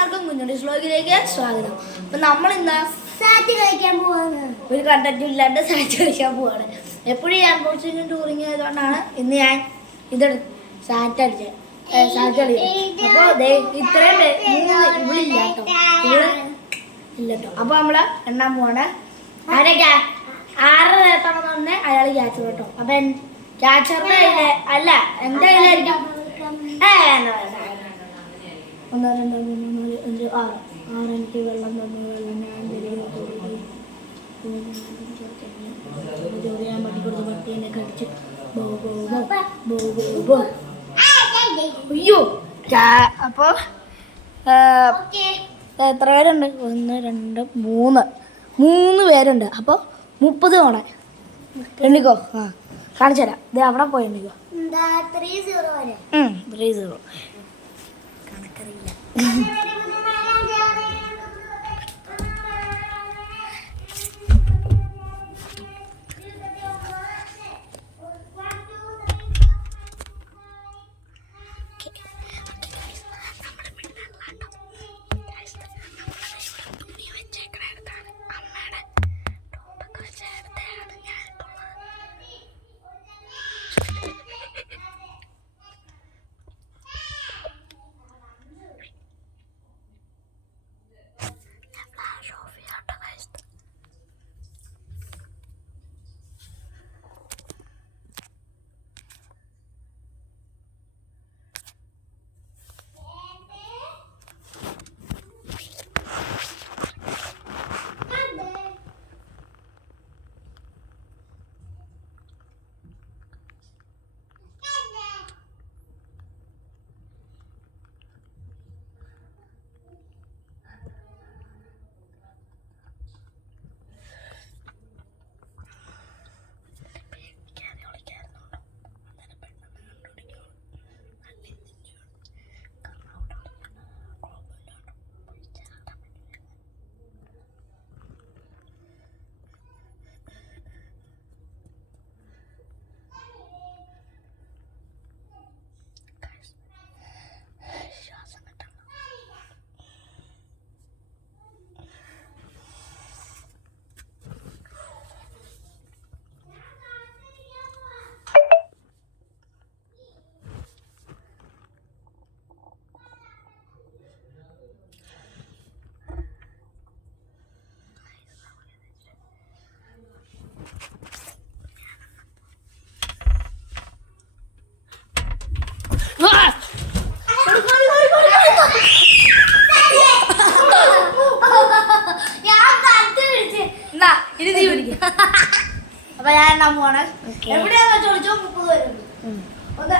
എല്ലാവർക്കും കുഞ്ഞുണ്ണി വ്ലോഗിലേക്ക് സ്വാഗതം. അപ്പൊ നമ്മൾ ഇന്ന് സാറ്റ് കളിക്കാൻ പോവാണ്. ഒരു കണ്ടന്റും ഇല്ലാണ്ട് സാറ്റ് കളിക്കാൻ പോവാണ്. എപ്പോഴും ഞാൻ കുറച്ച് ടൂറിങ് ആയതുകൊണ്ടാണ് ഇന്ന് ഞാൻ സാറ്റ് അടിച്ചത്. സാറ്റ് കളിച്ചത്. അപ്പോൾ അതെ ഇത്രയും ഇവിളില്ല കേട്ടോ, ഇല്ല കേട്ടോ. അപ്പൊ നമ്മള് എണ്ണാൻ പോവാണ്. ആറ് നേരത്താണെന്ന് പറഞ്ഞാൽ അയാൾ ക്യാച്ചർ കേട്ടോ. അപ്പൊ ക്യാച്ചറിന്റെ കയ്യില് അല്ല എന്റെ കയ്യിലായിരിക്കും. ഒന്ന് രണ്ട് മൂന്ന് നാല് അഞ്ച് ആറ് എനിക്ക് വെള്ളം തന്നു. വെള്ളം ഞാൻ ജോലി ഞാൻ പട്ടി കൊടുത്ത് പട്ടീനെ കടിച്ചു. അയ്യോ അപ്പൊ എത്ര പേരുണ്ട്? 1 2 3 പേരുണ്ട്. അപ്പോൾ 30 തവണ എണ്ണിക്കോ. കാണിച്ചു തരാം. ഇത് അവിടെ പോയി എണ്ണിക്കോ. 3-0 കണക്കറിയില്ല. അപ്പൊ ഞാൻ എണ്ണാൻ പോവാണ്. എവിടെയാന്ന് ചോദിച്ചോ 30 പേരുണ്ട്. ഒന്ന്